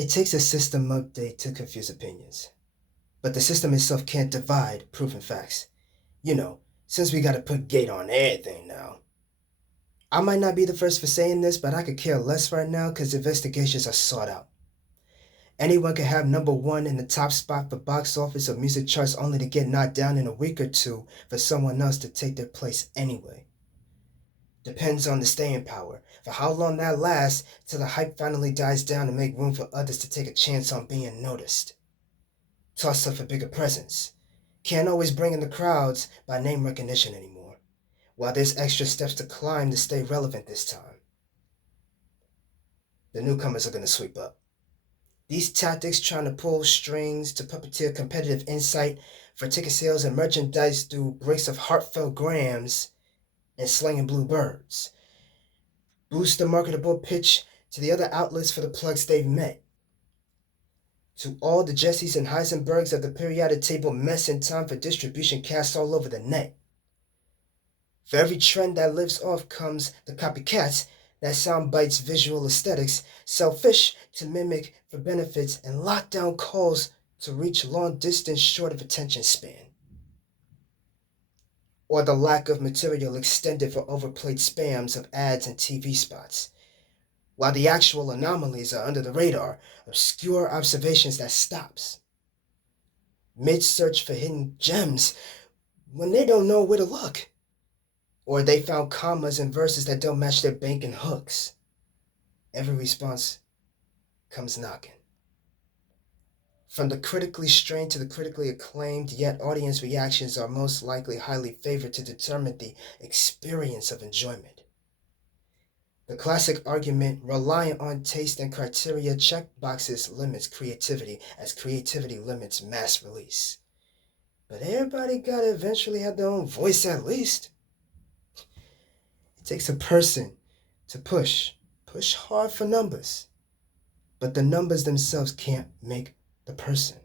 It takes a system update to confuse opinions, but the system itself can't divide proven facts. Since we gotta put gate on everything now. I might not be the first for saying this, but I could care less right now because investigations are sought out. Anyone can have number one in the top spot for box office or music charts only to get knocked down in a week or two for someone else to take their place anyway. Depends on the staying power, for how long that lasts till the hype finally dies down and make room for others to take a chance on being noticed. Toss up for bigger presence. Can't always bring in the crowds by name recognition anymore, while there's extra steps to climb to stay relevant this time. The newcomers are going to sweep up. These tactics trying to pull strings to puppeteer competitive insight for ticket sales and merchandise through breaks of heartfelt grams and slinging blue birds. Boost the marketable pitch to the other outlets for the plugs they've met. To all the Jessies and Heisenbergs of the periodic table mess in time for distribution cast all over the net. For every trend that lives off comes the copycats that sound bites visual aesthetics, selfish to mimic for benefits, and lockdown calls to reach long distance short of attention span. Or the lack of material extended for overplayed spams of ads and TV spots. While the actual anomalies are under the radar, obscure observations that stops. Mid-search for hidden gems when they don't know where to look. Or they found commas and verses that don't match their banking hooks. Every response comes knocking. From the critically strained to the critically acclaimed, yet audience reactions are most likely highly favored to determine the experience of enjoyment. The classic argument, reliant on taste and criteria checkboxes, limits creativity as creativity limits mass release. But everybody gotta eventually have their own voice at least. It takes a person to push hard for numbers. But the numbers themselves can't make the person.